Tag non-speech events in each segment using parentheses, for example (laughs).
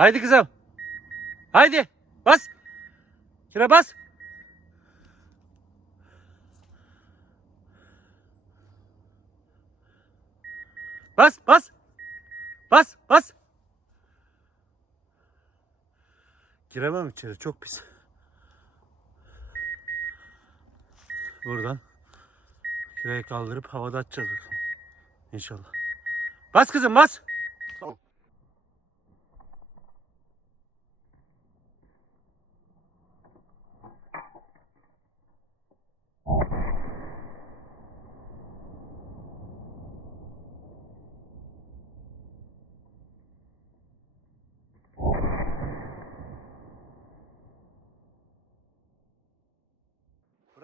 Haydi kızım. Haydi. Bas. Şuraya bas. Bas bas. Bas bas. Giremem içeri çok pis. Buradan küreği kaldırıp havada atacağız. İnşallah. Bas kızım bas.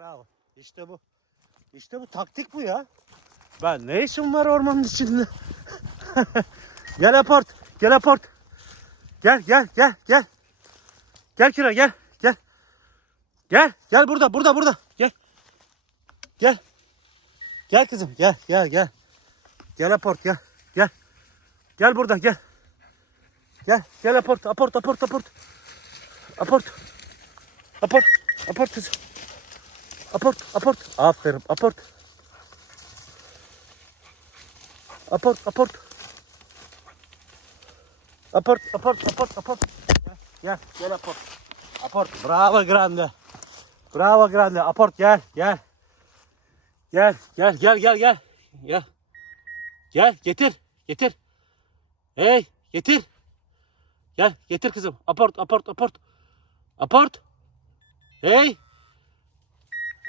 Bravo. İşte bu. İşte bu taktik bu ya. Ben ne işim var ormanın içinde? (laughs) gel aport. Gel aport. Gel gel gel gel. Gel Kira gel. Gel. Gel. Gel burada burada burada. Gel. Gel. Gel kızım gel gel gel. Gel aport gel. Gel. Gel burada gel. Gel gel aport aport aport aport. Aport. Aport. Aport kızım. Aport, aport. Aferin, aport. Aport, aport. Aport, aport, aport, aport. Gel, gel, aport. Aport, bravo grande. Bravo grande, aport gel, gel. Gel, gel, gel, gel, gel. Gel. Gel, getir, getir. Hey, getir. Gel, getir kızım. Aport, aport, aport. Aport. Hey.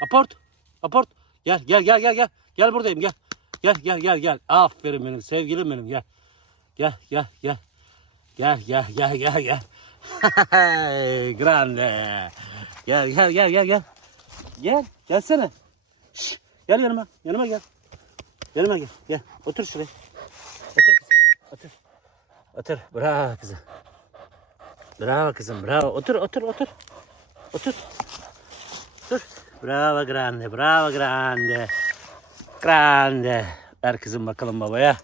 Aport. Aport. Gel gel gel gel gel. Gel buradayım gel. Gel gel gel gel. Aferin benim sevgilim benim gel. Gel gel gel. Gel gel gel gel gel. (laughs) Grande. Gel gel gel gel gel. Gel gelsene. Şş, gel yanıma. Yanıma gel. Yanıma gel. Gel. Otur şuraya. Otur kızım. Otur. Otur. Bravo kızım. Bravo kızım. Bravo. Otur otur otur. Otur. Dur. Bravo grande, bravo grande. Grande. Ver kızım bakalım babaya.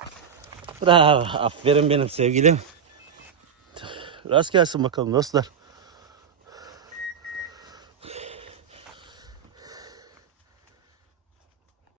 Bravo. Aferin benim sevgilim. Rast gelsin bakalım dostlar.